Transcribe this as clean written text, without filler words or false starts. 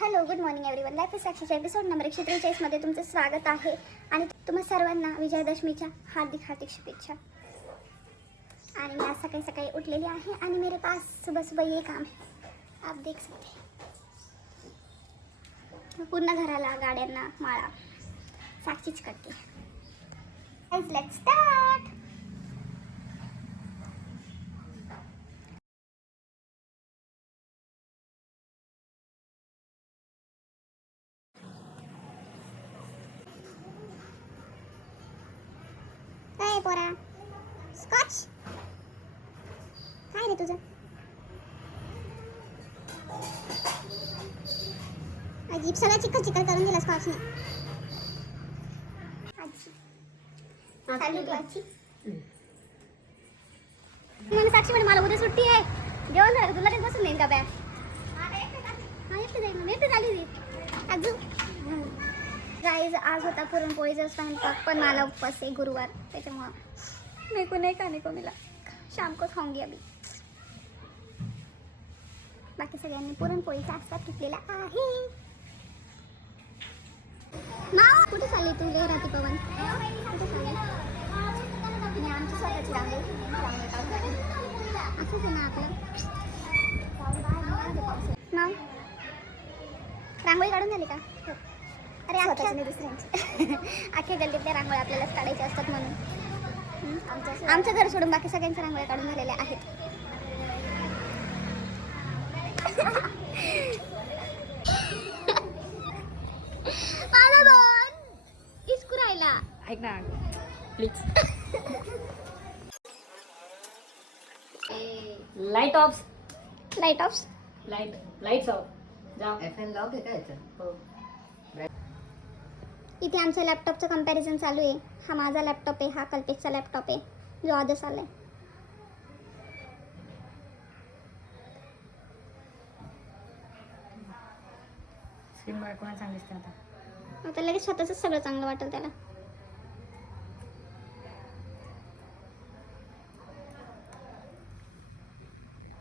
Hello, good morning everyone. Life is सक्सेसच्या episode number 143 मध्ये तुमचं स्वागत आहे आणि तुम्हा सर्वांना विजयादशमीच्या हार्दिक हार्दिक शुभेच्छा. आणि मी आज सकाळी सकाळी उठलेली आहे आणि मेरे पास सुबह सुबह ये काम है, आप देख सकते हैं. पूर्ण घराला, गाड्यांना माळा साक्षीच करते. Let's start. काय पोरा, स्कॉच काय रे तुझं? अजीब सगळं चिकन चिकन करून दिलं स्कॉचने. आजी चालू तू आजी. मग साक्षी म्हणे मला उद्या सुट्टी आहे, जेवण झालं तुला ते बसून येईन का बॅग? हा एकटे जाईल ना, एकटे झाली ती आजू. गाईज आज होता पुरणपोळीचा स्वयंपाक, पण मला उपवास आहे गुरुवार, त्याच्यामुळं मेरे को नहीं खाने को मिला. शाम को खाऊंगी अभी. बाकी सगळ्यांनी पुरणपोळीचा आस्वाद घेतलेला आहे. माव कुठे चालली तू लहराती पवन? कुठे चालली? आणि आमची स्वतःची रांगोळी काढून असंच आहे ना आपलं. मग रांगोळी काढून झाली का? अरे अख्ख्या गल्लीतल्या रांगोळ्या आपल्यालाच काढायच्या असतात म्हणून. आमचं घर सोडून बाकी सगळ्यांच्या रांगोळ्या काढून झालेल्या आहेत. माझा बोन इस्कू राहिला. ऐक ना please. Light of. Light of. Lights of. जा. FN लॉक आहे का याचं? हो. इथे आमच्या लॅपटॉपचं कंपॅरिझन चालू आहे. हा माझा लॅपटॉप आहे, हा कल्पेशचा लॅपटॉप आहे जो आजच आलाय. स्क्रीन कोणाला सांगितलं आता? आता लगेच स्वतःच सगळं चांगलं वाटेल त्याला.